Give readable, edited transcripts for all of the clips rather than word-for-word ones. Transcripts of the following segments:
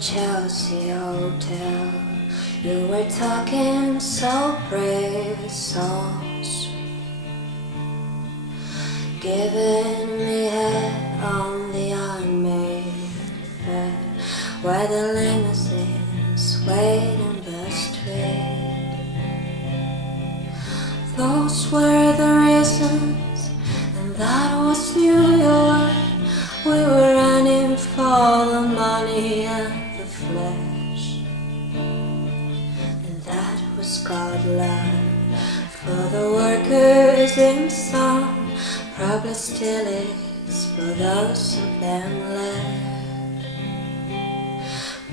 Chelsea hotel. You were talking so brave, so sweet, giving me head on the unmade bed where the limousines wait in the street. Those were the reasons, and that was New York. We were running for the money and the flesh, and that was God love for the workers in some, probably still is for those of them left.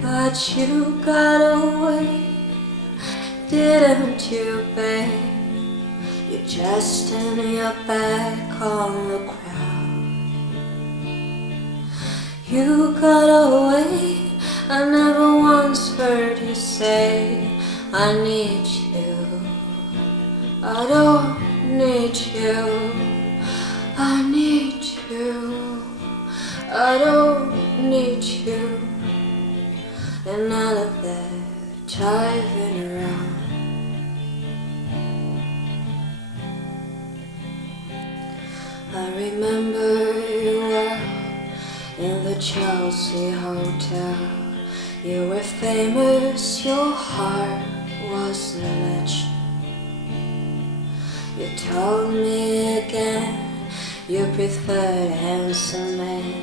But you got away, didn't you, babe? You just turned your back on the crowd. You got away, I never once heard you say, I need you, I don't need you, I need you, I don't need you. And all of that driving around, I remember you well in the Chelsea hotel. You were famous, your heart was a legend. You told me again you preferred handsome men,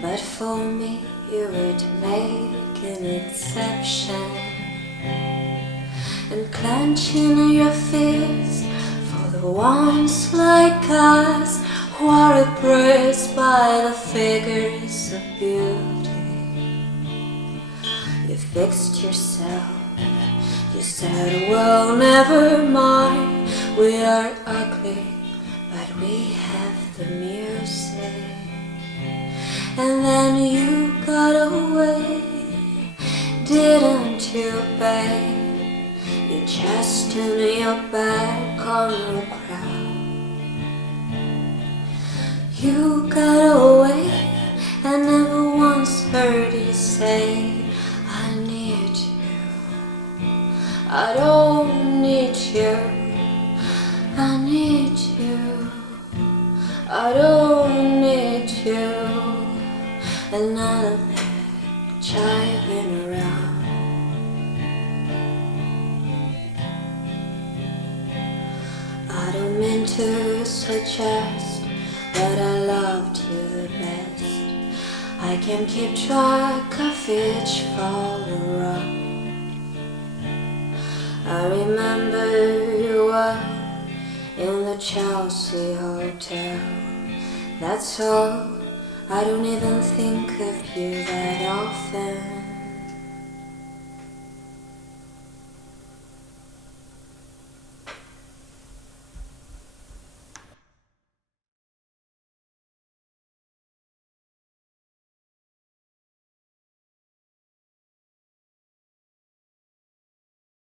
but for me you were to make an exception. And clenching your fist for the ones like us who are oppressed by the figures of beauty. You fixed yourself, you said, well, never mind, we are ugly, but we have the music. And then you got away, didn't you, babe? You just turned your back on the crowd. You got away, I never once heard you say, I need you, I don't need you, I need you, I don't need you. And none of that jiving around. I don't mean to suggest that I loved you the best. I can keep track of each fallen rock. I remember you well in the Chelsea hotel. That's all, I don't even think of you that often.